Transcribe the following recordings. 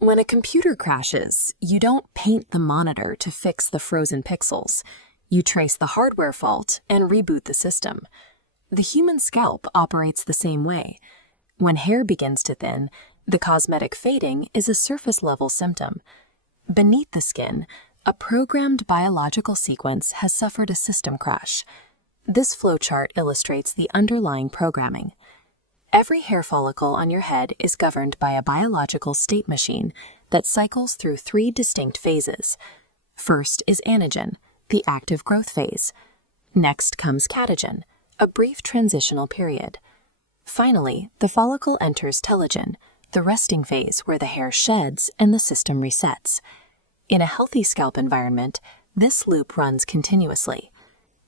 When a computer crashes, you don't paint the monitor to fix the frozen pixels. You trace the hardware fault and reboot the system. The human scalp operates the same way. When hair begins to thin, the cosmetic fading is a surface-level symptom. Beneath the skin, a programmed biological sequence has suffered a system crash. This flowchart illustrates the underlying programming. Every hair follicle on your head is governed by a biological state machine that cycles through 3 distinct phases. First is anagen, the active growth phase. Next comes catagen, a brief transitional period. Finally, the follicle enters telogen, the resting phase where the hair sheds and the system resets. In a healthy scalp environment, this loop runs continuously.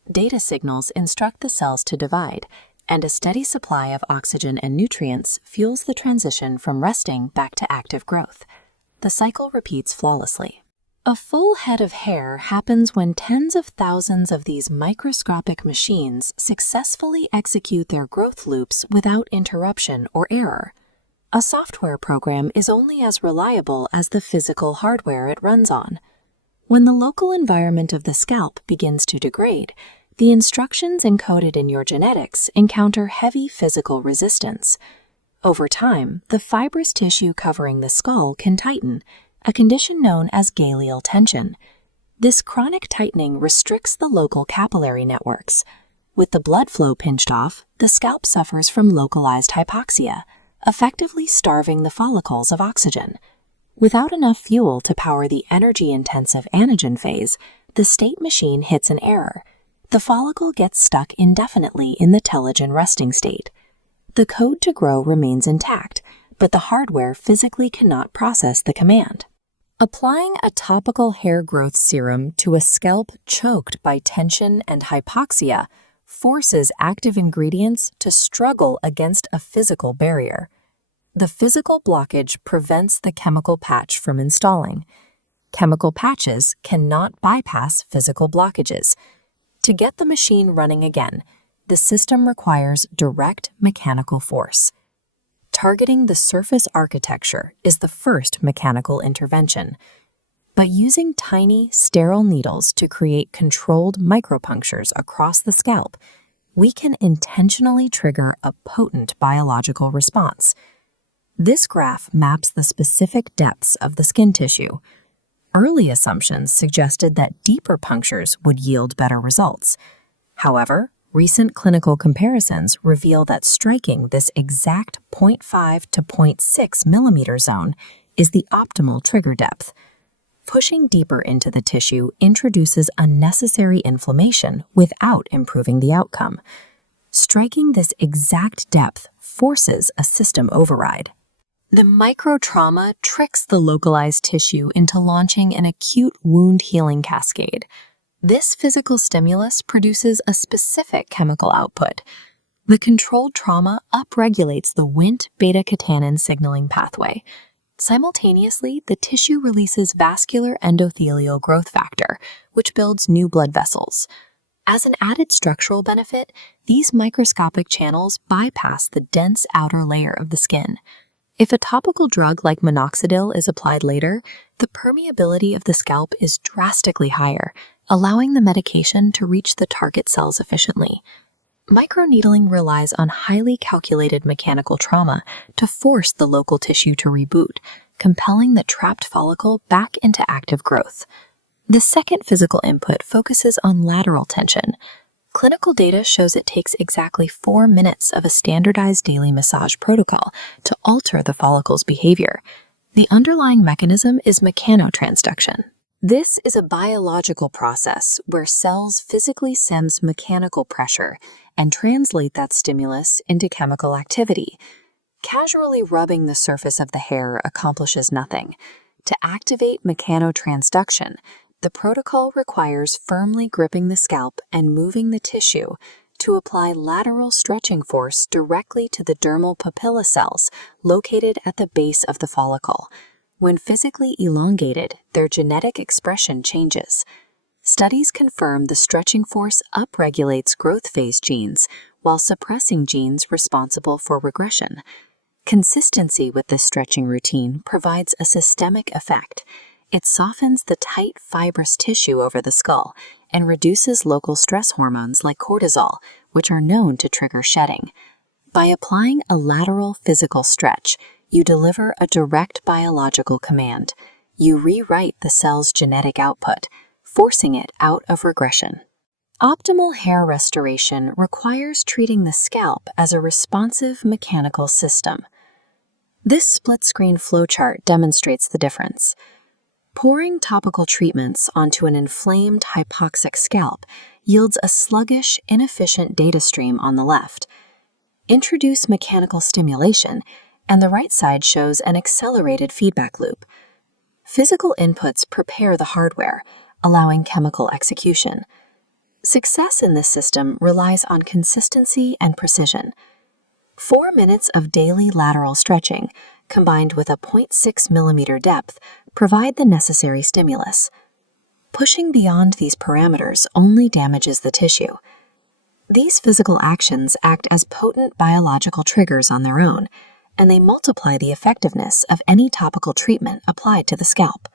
Data signals instruct the cells to divide, and a steady supply of oxygen and nutrients fuels the transition from resting back to active growth. The cycle repeats flawlessly. A full head of hair happens when tens of thousands of these microscopic machines successfully execute their growth loops without interruption or error. A software program is only as reliable as the physical hardware it runs on. When the local environment of the scalp begins to degrade, the instructions encoded in your genetics encounter heavy physical resistance. Over time, the fibrous tissue covering the skull can tighten, a condition known as galeal tension. This chronic tightening restricts the local capillary networks. With the blood flow pinched off, the scalp suffers from localized hypoxia, effectively starving the follicles of oxygen. Without enough fuel to power the energy-intensive anagen phase, the state machine hits an error. The follicle gets stuck indefinitely in the telogen resting state. The code to grow remains intact, but the hardware physically cannot process the command. Applying a topical hair growth serum to a scalp choked by tension and hypoxia forces active ingredients to struggle against a physical barrier. The physical blockage prevents the chemical patch from installing. Chemical patches cannot bypass physical blockages. To get the machine running again, the system requires direct mechanical force. Targeting the surface architecture is the first mechanical intervention. By using tiny, sterile needles to create controlled micropunctures across the scalp, we can intentionally trigger a potent biological response. This graph maps the specific depths of the skin tissue. Early assumptions suggested that deeper punctures would yield better results. However, recent clinical comparisons reveal that striking this exact 0.5 to 0.6 millimeter zone is the optimal trigger depth. Pushing deeper into the tissue introduces unnecessary inflammation without improving the outcome. Striking this exact depth forces a system override. The microtrauma tricks the localized tissue into launching an acute wound healing cascade. This physical stimulus produces a specific chemical output. The controlled trauma upregulates the Wnt beta-catenin signaling pathway. Simultaneously, the tissue releases vascular endothelial growth factor, which builds new blood vessels. As an added structural benefit, these microscopic channels bypass the dense outer layer of the skin. If a topical drug like Minoxidil is applied later, the permeability of the scalp is drastically higher, allowing the medication to reach the target cells efficiently. Microneedling relies on highly calculated mechanical trauma to force the local tissue to reboot, compelling the trapped follicle back into active growth. The second physical input focuses on lateral tension. Clinical data shows it takes exactly 4 minutes of a standardized daily massage protocol to alter the follicle's behavior. The underlying mechanism is mechanotransduction. This is a biological process where cells physically sense mechanical pressure and translate that stimulus into chemical activity. Casually rubbing the surface of the hair accomplishes nothing. To activate mechanotransduction, the protocol requires firmly gripping the scalp and moving the tissue to apply lateral stretching force directly to the dermal papilla cells located at the base of the follicle. When physically elongated, their genetic expression changes. Studies confirm the stretching force upregulates growth phase genes while suppressing genes responsible for regression. Consistency with this stretching routine provides a systemic effect. It softens the tight, fibrous tissue over the skull and reduces local stress hormones like cortisol, which are known to trigger shedding. By applying a lateral physical stretch, you deliver a direct biological command. You rewrite the cell's genetic output, forcing it out of regression. Optimal hair restoration requires treating the scalp as a responsive mechanical system. This split-screen flowchart demonstrates the difference. Pouring topical treatments onto an inflamed hypoxic scalp yields a sluggish, inefficient data stream on the left. Introduce mechanical stimulation, and the right side shows an accelerated feedback loop. Physical inputs prepare the hardware, allowing chemical execution. Success in this system relies on consistency and precision. 4 minutes of daily lateral stretching, combined with a 0.6 millimeter depth, provide the necessary stimulus. Pushing beyond these parameters only damages the tissue. These physical actions act as potent biological triggers on their own, and they multiply the effectiveness of any topical treatment applied to the scalp.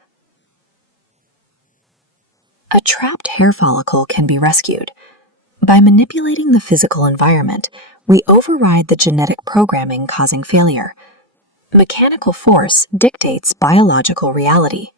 A trapped hair follicle can be rescued. By manipulating the physical environment, we override the genetic programming causing failure. Mechanical force dictates biological reality.